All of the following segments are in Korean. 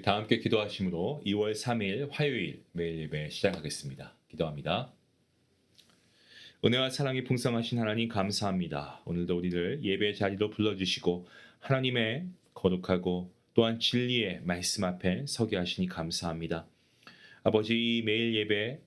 우리 다 함께 기도하심으로 2월 3일 화요일 매일 예배 시작하겠습니다. 기도합니다. 은혜와 사랑이 풍성하신 하나님 감사합니다. 오늘도 우리를 예배 자리로 불러주시고 하나님의 거룩하고 또한 진리의 말씀 앞에 서게 하시니 감사합니다. 아버지, 이 매일 예배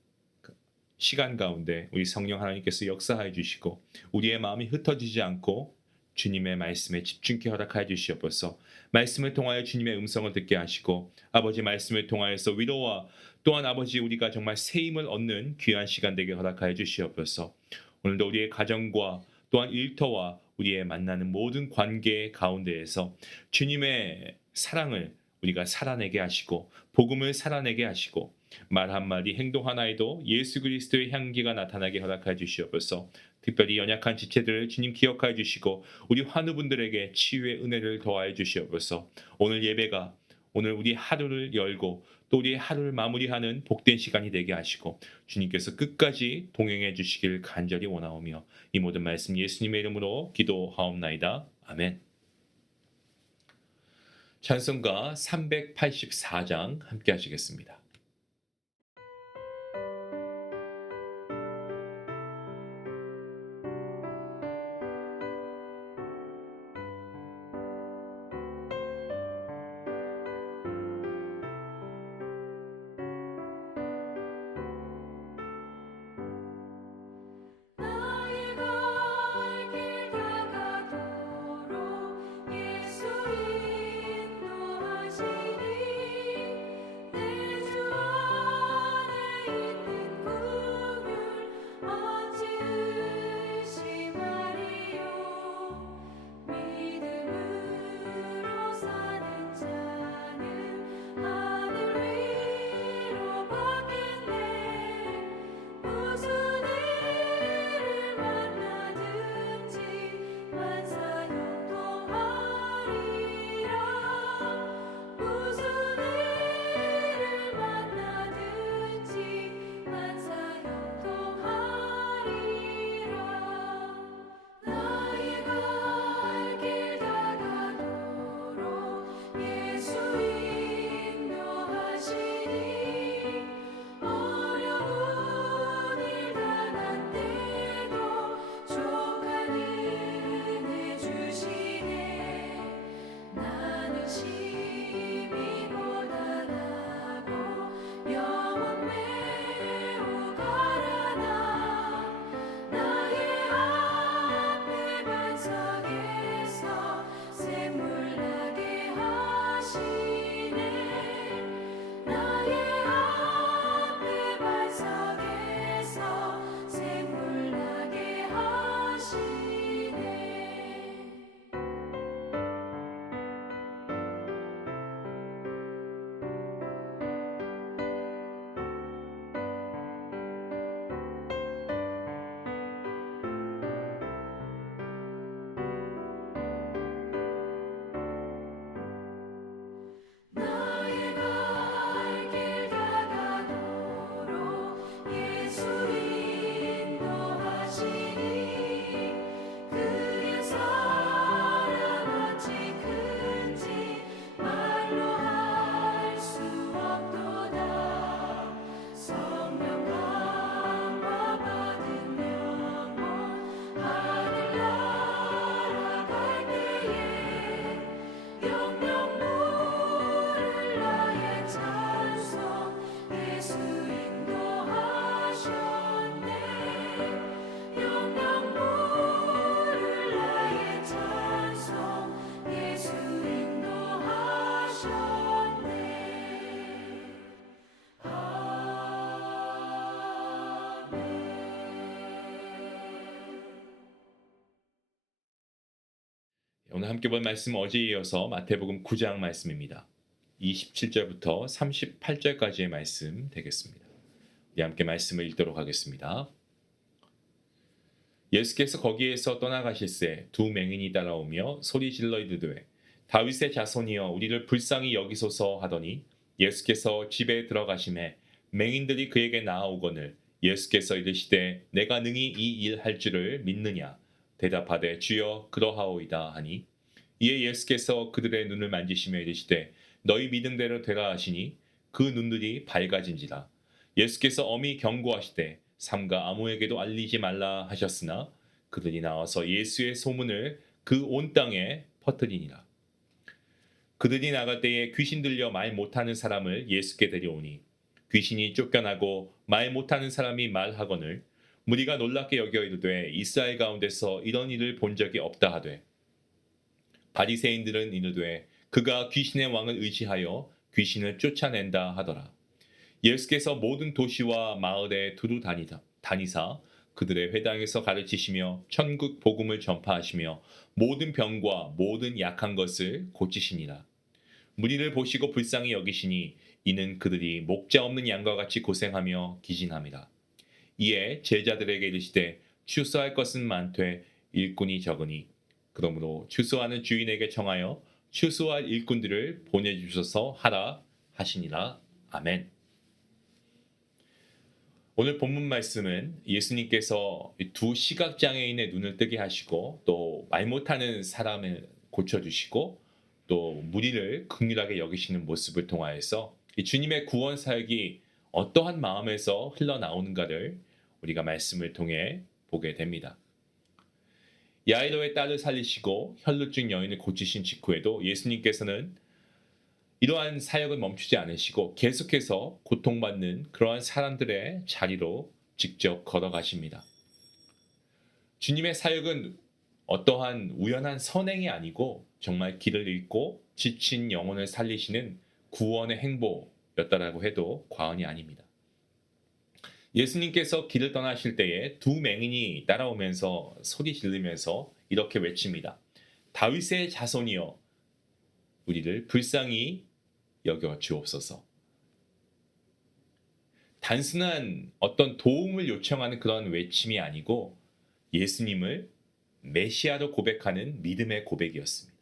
시간 가운데 우리 성령 하나님께서 역사하여 주시고 우리의 마음이 흩어지지 않고 주님의 말씀에 집중케 허락하여 주시옵소서. 말씀을 통하여 주님의 음성을 듣게 하시고 아버지, 말씀을 통하여서 위로와 또한 아버지, 우리가 정말 새 힘을 얻는 귀한 시간 되게 허락하여 주시옵소서. 오늘도 우리의 가정과 또한 일터와 우리의 만나는 모든 관계 가운데에서 주님의 사랑을 우리가 살아내게 하시고 복음을 살아내게 하시고 말 한마디 행동 하나에도 예수 그리스도의 향기가 나타나게 허락하여 주시옵소서. 특별히 연약한 지체들을 주님 기억하여 주시고 우리 환우분들에게 치유의 은혜를 더하여 주시옵소서. 오늘 예배가 오늘 우리 하루를 열고 또 우리의 하루를 마무리하는 복된 시간이 되게 하시고 주님께서 끝까지 동행해 주시길 간절히 원하오며 이 모든 말씀 예수님의 이름으로 기도하옵나이다. 아멘. 찬송가 384장 함께 하시겠습니다. 나의 갈 길 다가도록 예수 인도하시니 내 주 안에 있는 긍휼 어찌 의심하리요. 믿음으로 사는 자는 하늘 위로 받겠네. 무슨 일을 만나든지 만사 형통하리라. 무슨 일을 만나든지 만사 형통하리라. 나의 갈 길 다가도록 예수 인도하시니 어려운 일 당한 때도 족한 은혜 주시네. 나는 심히 고단하고 영혼 매우 가라나 나의 앞에 반석에서 샘물 나게 하시네. 나의 앞에 반석에서 샘물 나게 하시네. 나의 갈 길 다가도록 예수 인도하시니 그의 사랑 어찌 큰지 말로 할 수 없도다. 성령 강화 받은 영혼 하늘나라 갈 때에 영영 물을 나의 찬송 예수 인도하셨네. 영영 물을 나의 찬송 예수 인도하셨네. 오늘 함께 볼 말씀 어제에 이어서 마태복음 9장 말씀입니다. 27절부터 38절까지의 말씀 되겠습니다. 우리 함께 말씀을 읽도록 하겠습니다. 예수께서 거기에서 떠나가실새 두 맹인이 따라오며 소리질러 이르되 다윗의 자손이여 우리를 불쌍히 여기소서 하더니 예수께서 집에 들어가심에 맹인들이 그에게 나아오거늘 예수께서 이르시되 내가 능히 이 일 할 줄을 믿느냐 대답하되 주여 그러하오이다 하니 이에 예수께서 그들의 눈을 만지시며 이르시되 너희 믿음대로 되라 하시니 그 눈들이 밝아진지라. 예수께서 엄히 경고하시되 삼가 아무에게도 알리지 말라 하셨으나 그들이 나와서 예수의 소문을 그 온 땅에 퍼뜨리니라. 그들이 나갈 때에 귀신 들려 말 못하는 사람을 예수께 데려오니 귀신이 쫓겨나고 말 못하는 사람이 말하거늘 무리가 놀랍게 여겨 이르되 이스라엘 가운데서 이런 일을 본 적이 없다 하되 바리새인들은 이르되 그가 귀신의 왕을 의지하여 귀신을 쫓아낸다 하더라. 예수께서 모든 도시와 마을에 두루 다니사 그들의 회당에서 가르치시며 천국 복음을 전파하시며 모든 병과 모든 약한 것을 고치시니라. 무리를 보시고 불쌍히 여기시니 이는 그들이 목자 없는 양과 같이 고생하며 기진함이라. 이에 제자들에게 이르시되 추수할 것은 많되 일꾼이 적으니 그러므로 추수하는 주인에게 청하여 추수할 일꾼들을 보내주셔서 하라 하시니라. 아멘. 오늘 본문 말씀은 예수님께서 두 시각장애인의 눈을 뜨게 하시고 또 말 못하는 사람을 고쳐주시고 또 무리를 긍휼하게 여기시는 모습을 통하여서 이 주님의 구원 사역이 어떠한 마음에서 흘러나오는가를 우리가 말씀을 통해 보게 됩니다. 야이로의 딸을 살리시고 혈루증 여인을 고치신 직후에도 예수님께서는 이러한 사역을 멈추지 않으시고 계속해서 고통받는 그러한 사람들의 자리로 직접 걸어가십니다. 주님의 사역은 어떠한 우연한 선행이 아니고 정말 길을 잃고 지친 영혼을 살리시는 구원의 행보였다라고 해도 과언이 아닙니다. 예수님께서 길을 떠나실 때에 두 맹인이 따라오면서 소리 지르면서 이렇게 외칩니다. 다윗의 자손이여 우리를 불쌍히 여겨 주옵소서. 단순한 어떤 도움을 요청하는 그런 외침이 아니고 예수님을 메시아로 고백하는 믿음의 고백이었습니다.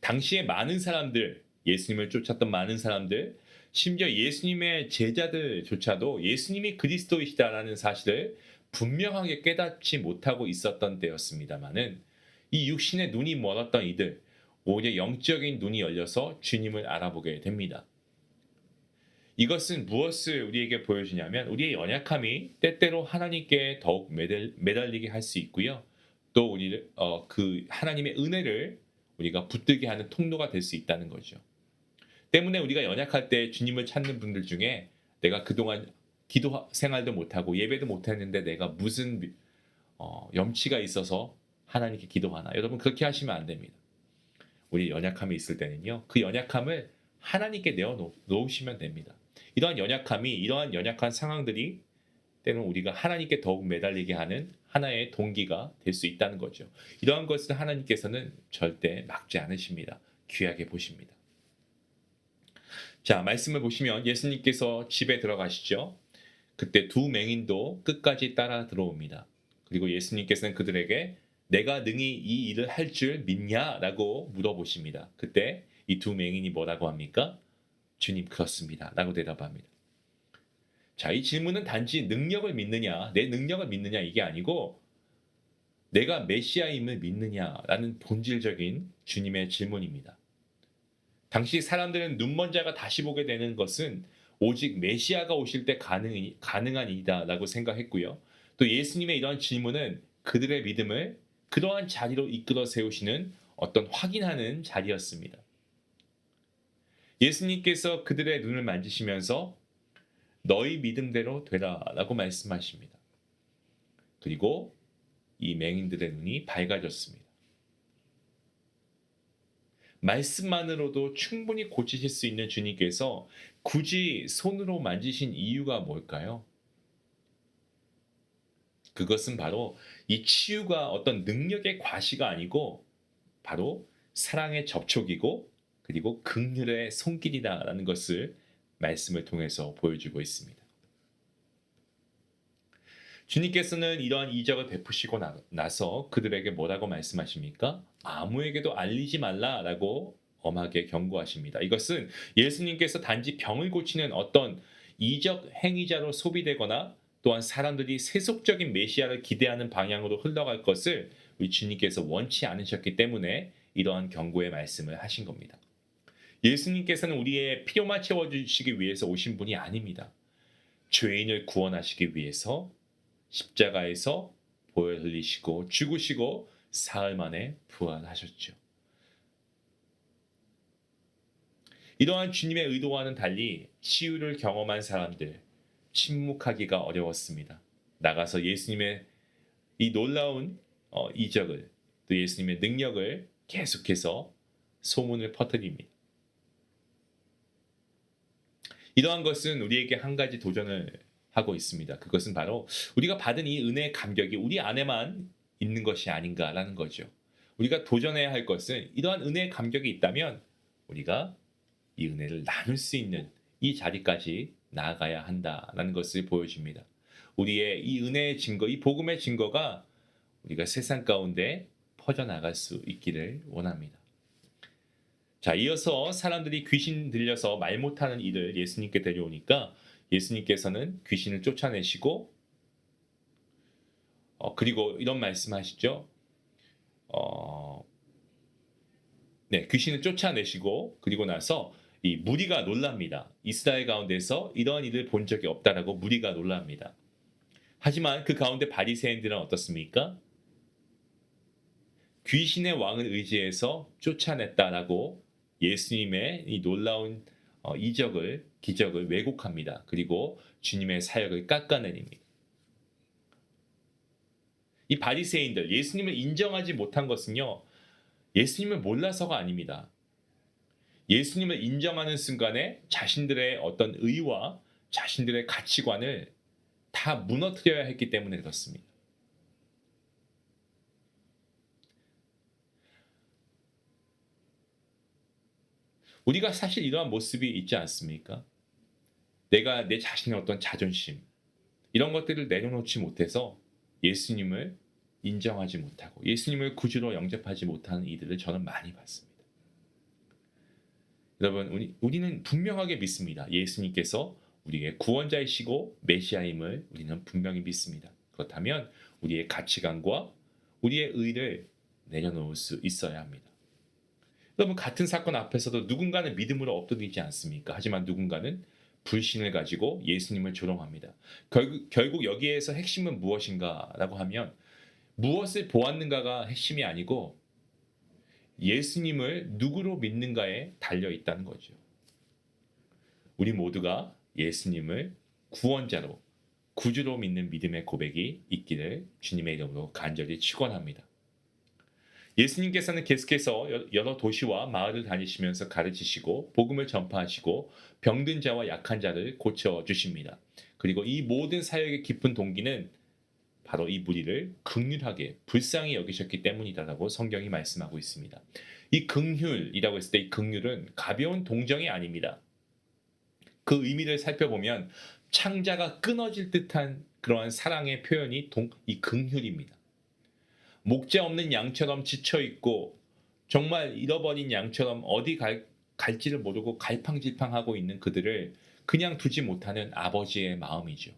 당시에 많은 사람들, 예수님을 쫓았던 많은 사람들, 심지어 예수님의 제자들조차도 예수님이 그리스도이시다라는 사실을 분명하게 깨닫지 못하고 있었던 때였습니다마는 이 육신의 눈이 멀었던 이들, 오히려 영적인 눈이 열려서 주님을 알아보게 됩니다. 이것은 무엇을 우리에게 보여주냐면 우리의 연약함이 때때로 하나님께 더욱 매달리게 할 수 있고요. 또 우리를 그 하나님의 은혜를 우리가 붙들게 하는 통로가 될 수 있다는 거죠. 때문에 우리가 연약할 때 주님을 찾는 분들 중에 내가 그동안 기도 생활도 못하고 예배도 못했는데 내가 무슨 염치가 있어서 하나님께 기도하나. 여러분 그렇게 하시면 안 됩니다. 우리 연약함이 있을 때는요. 그 연약함을 하나님께 내어놓으시면 됩니다. 이러한 연약한 상황들이 때는 우리가 하나님께 더욱 매달리게 하는 하나의 동기가 될 수 있다는 거죠. 이러한 것을 하나님께서는 절대 막지 않으십니다. 귀하게 보십니다. 자, 말씀을 보시면 예수님께서 집에 들어가시죠. 그때 두 맹인도 끝까지 따라 들어옵니다. 그리고 예수님께서는 그들에게 내가 능히 이 일을 할 줄 믿냐라고 물어보십니다. 그때 이 두 맹인이 뭐라고 합니까? 주님 그렇습니다. 라고 대답합니다. 자, 이 질문은 단지 능력을 믿느냐, 내 능력을 믿느냐 이게 아니고 내가 메시아임을 믿느냐라는 본질적인 주님의 질문입니다. 당시 사람들은 눈먼 자가 다시 보게 되는 것은 오직 메시아가 오실 때 가능한 일이다라고 생각했고요. 또 예수님의 이런 질문은 그들의 믿음을 그러한 자리로 이끌어 세우시는 어떤 확인하는 자리였습니다. 예수님께서 그들의 눈을 만지시면서 너희 믿음대로 되라 라고 말씀하십니다. 그리고 이 맹인들의 눈이 밝아졌습니다. 말씀만으로도 충분히 고치실 수 있는 주님께서 굳이 손으로 만지신 이유가 뭘까요? 그것은 바로 이 치유가 어떤 능력의 과시가 아니고 바로 사랑의 접촉이고 그리고 긍휼의 손길이다라는 것을 말씀을 통해서 보여주고 있습니다. 주님께서는 이러한 이적을 베푸시고 나서 그들에게 뭐라고 말씀하십니까? 아무에게도 알리지 말라라고 엄하게 경고하십니다. 이것은 예수님께서 단지 병을 고치는 어떤 이적 행위자로 소비되거나 또한 사람들이 세속적인 메시아를 기대하는 방향으로 흘러갈 것을 우리 주님께서 원치 않으셨기 때문에 이러한 경고의 말씀을 하신 겁니다. 예수님께서는 우리의 필요만 채워주시기 위해서 오신 분이 아닙니다. 죄인을 구원하시기 위해서 십자가에서 보혈 흘리시고 죽으시고 사흘 만에 부활하셨죠. 이러한 주님의 의도와는 달리 치유를 경험한 사람들, 침묵하기가 어려웠습니다. 나가서 예수님의 이 놀라운 이적을, 또 예수님의 능력을 계속해서 소문을 퍼뜨립니다. 이러한 것은 우리에게 한 가지 도전을 하고 있습니다. 그것은 바로 우리가 받은 이 은혜의 감격이 우리 안에만 있는 것이 아닌가라는 거죠. 우리가 도전해야 할 것은 이러한 은혜의 감격이 있다면 우리가 이 은혜를 나눌 수 있는 이 자리까지 나아가야 한다라는 것을 보여줍니다. 우리의 이 은혜의 증거, 이 복음의 증거가 우리가 세상 가운데 퍼져나갈 수 있기를 원합니다. 자, 이어서 사람들이 귀신 들려서 말 못하는 이를 예수님께 데려오니까 예수님께서는 귀신을 쫓아내시고 그리고 이런 말씀하시죠. 귀신을 쫓아내시고 그리고 나서 이 무리가 놀랍니다. 이스라엘 가운데서 이러한 일을 본 적이 없다라고 무리가 놀랍니다. 하지만 그 가운데 바리새인들은 어떻습니까? 귀신의 왕을 의지해서 쫓아냈다라고 예수님의 이 놀라운 이적을, 기적을 왜곡합니다. 그리고 주님의 사역을 깎아내립니다. 이 바리새인들, 예수님을 인정하지 못한 것은요, 예수님을 몰라서가 아닙니다. 예수님을 인정하는 순간에 자신들의 어떤 의와 자신들의 가치관을 다 무너뜨려야 했기 때문에 그렇습니다. 우리가 사실 이러한 모습이 있지 않습니까? 내가 내 자신의 어떤 자존심, 이런 것들을 내려놓지 못해서 예수님을 인정하지 못하고 예수님을 구주로 영접하지 못하는 이들을 저는 많이 봤습니다. 여러분, 우리는 분명하게 믿습니다. 예수님께서 우리의 구원자이시고 메시아임을 우리는 분명히 믿습니다. 그렇다면 우리의 가치관과 우리의 의를 내려놓을 수 있어야 합니다. 여러분, 같은 사건 앞에서도 누군가는 믿음으로 엎드리지 않습니까? 하지만 누군가는 불신을 가지고 예수님을 조롱합니다. 결국 여기에서 핵심은 무엇인가라고 하면 무엇을 보았는가가 핵심이 아니고 예수님을 누구로 믿는가에 달려 있다는 거죠. 우리 모두가 예수님을 구원자로, 구주로 믿는 믿음의 고백이 있기를 주님의 이름으로 간절히 축원합니다. 예수님께서는 계속해서 여러 도시와 마을을 다니시면서 가르치시고 복음을 전파하시고 병든 자와 약한 자를 고쳐주십니다. 그리고 이 모든 사역의 깊은 동기는 바로 이 무리를 긍휼하게 불쌍히 여기셨기 때문이다라고 성경이 말씀하고 있습니다. 이 긍휼이라고 했을 때 이 긍휼은 가벼운 동정이 아닙니다. 그 의미를 살펴보면 창자가 끊어질 듯한 그러한 사랑의 표현이 이 긍휼입니다. 목재 없는 양처럼 지쳐있고 정말 잃어버린 양처럼 어디 갈지를 모르고 갈팡질팡하고 있는 그들을 그냥 두지 못하는 아버지의 마음이죠.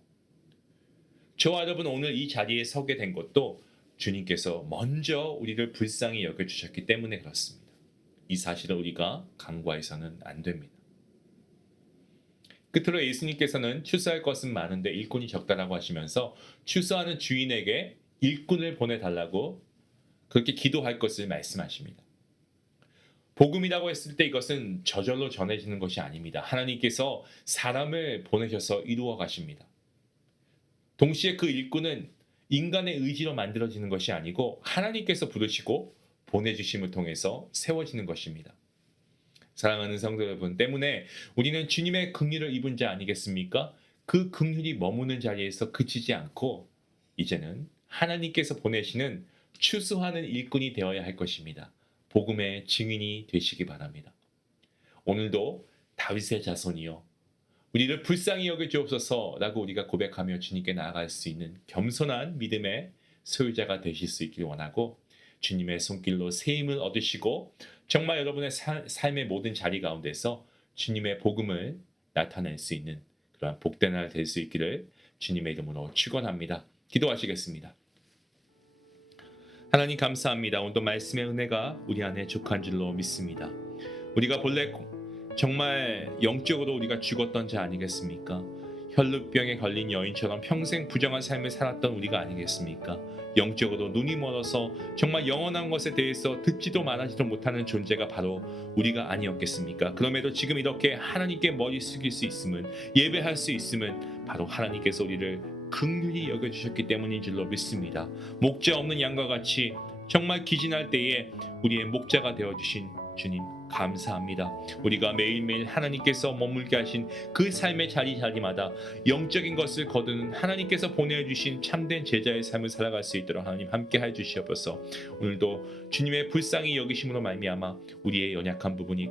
저와 여러분 오늘 이 자리에 서게 된 것도 주님께서 먼저 우리를 불쌍히 여겨주셨기 때문에 그렇습니다. 이 사실을 우리가 간과해서는 안 됩니다. 끝으로 예수님께서는 출소할 것은 많은데 일꾼이 적다라고 하시면서 출소하는 주인에게 일꾼을 보내달라고 그렇게 기도할 것을 말씀하십니다. 복음이라고 했을 때 이것은 저절로 전해지는 것이 아닙니다. 하나님께서 사람을 보내셔서 이루어 가십니다. 동시에 그 일꾼은 인간의 의지로 만들어지는 것이 아니고 하나님께서 부르시고 보내주심을 통해서 세워지는 것입니다. 사랑하는 성도 여러분, 때문에 우리는 주님의 긍휼을 입은 자 아니겠습니까? 그 긍휼이 머무는 자리에서 그치지 않고 이제는 하나님께서 보내시는 추수하는 일꾼이 되어야 할 것입니다. 복음의 증인이 되시기 바랍니다. 오늘도 다윗의 자손이여 우리를 불쌍히 여겨주옵소서라고 우리가 고백하며 주님께 나아갈 수 있는 겸손한 믿음의 소유자가 되실 수 있기를 원하고 주님의 손길로 세임을 얻으시고 정말 여러분의 삶의 모든 자리 가운데서 주님의 복음을 나타낼 수 있는 그러한 복된 날 될 수 있기를 주님의 이름으로 축원합니다. 기도하시겠습니다. 하나님 감사합니다. 오늘도 말씀의 은혜가 우리 안에 족한 줄로 믿습니다. 우리가 본래 정말 영적으로 우리가 죽었던 자 아니겠습니까? 혈루병에 걸린 여인처럼 평생 부정한 삶을 살았던 우리가 아니겠습니까? 영적으로 눈이 멀어서 정말 영원한 것에 대해서 듣지도 말하지도 못하는 존재가 바로 우리가 아니었겠습니까? 그럼에도 지금 이렇게 하나님께 머리 숙일 수 있음은, 예배할 수 있음은 바로 하나님께서 우리를 긍휼히 여겨주셨기 때문인 줄로 믿습니다. 목자 없는 양과 같이 정말 기진할 때에 우리의 목자가 되어주신 주님 감사합니다. 우리가 매일매일 하나님께서 머물게 하신 그 삶의 자리자리마다 영적인 것을 거두는 하나님께서 보내주신 참된 제자의 삶을 살아갈 수 있도록 하나님 함께 해주시옵소서. 오늘도 주님의 불쌍히 여기심으로 말미암아 우리의 연약한 부분이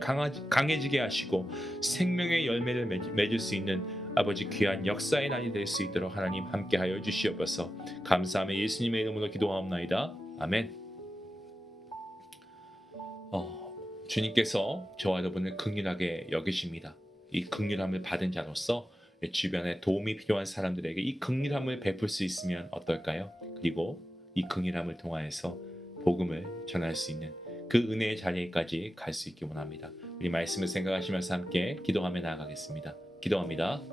강해지게 하시고 생명의 열매를 맺을 수 있는 아버지 귀한 역사의 날이 될 수 있도록 하나님 함께하여 주시옵소서. 감사하며 예수님의 이름으로 기도하옵나이다. 아멘. 주님께서 저와 여러분을 긍휼하게 여기십니다. 이 긍휼함을 받은 자로서 주변에 도움이 필요한 사람들에게 이 긍휼함을 베풀 수 있으면 어떨까요? 그리고 이 긍휼함을 통하여서 복음을 전할 수 있는 그 은혜의 자리에까지 갈 수 있기 원합니다. 우리 말씀을 생각하시면서 함께 기도하며 나아가겠습니다. 기도합니다.